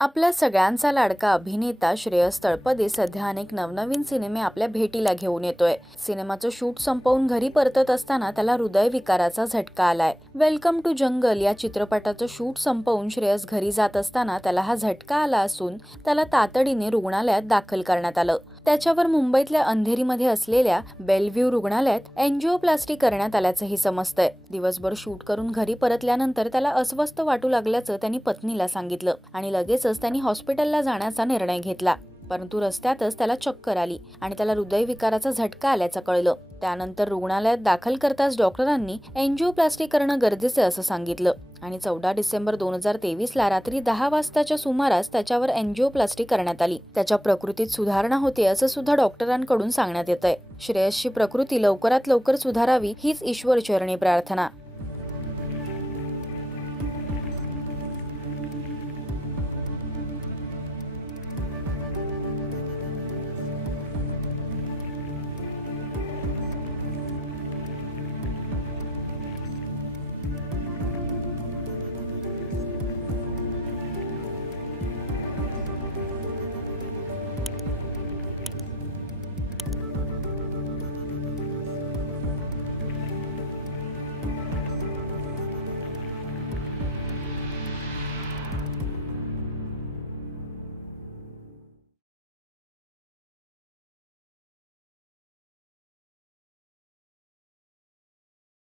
आपल्या सगळ्यांचा लाडका अभिनेता श्रेयस तळपदे सध्या अनेक नवनवीन सिनेमे आपल्या भेटीला घेऊन येतोय। सिनेमाचं शूट संपवून घरी परतत असताना त्याला हृदयविकाराचा झटका आलाय। वेलकम टू जंगल या चित्रपटाचं शूट संपवून श्रेयस घरी जात असताना त्याला हा झटका आला असून त्याला तातडीने रुग्णालयात दाखल करण्यात आलं। त्याच्यावर मुंबईतल्या अंधेरीमध्ये असलेल्या बेलव्ह्यू रुग्णालयात एंजिओप्लास्टी करण्यात आल्याचंही समजतंय। दिवसभर शूट करून घरी परतल्यानंतर त्याला अस्वस्थ वाटू लागल्याचं त्यांनी पत्नीला सांगितलं आणि लगेचच त्यांनी हॉस्पिटलला जाण्याचा निर्णय घेतला। परंतु रस्त्यातच त्याला चक्कर आली आणि त्याला हृदयविकाराचा झटका आल्याचं कळलं। त्यानंतर रुग्णालयात दाखल करताच डॉक्टरांनी एंजिओप्लास्टी करणं गरजेचं असं सांगितलं आणि 14 डिसेंबर 2023 ला रात्री 10 वाजताच्या सुमारास त्याच्यावर एंजिओप्लास्टी करण्यात आली। त्याच्या प्रकृतीत सुधारणा होते असं सुद्धा डॉक्टरांकडून सांगण्यात येतंय। श्रेयसची प्रकृती लवकरात लवकर सुधारावी हीच ईश्वरचरणी प्रार्थना।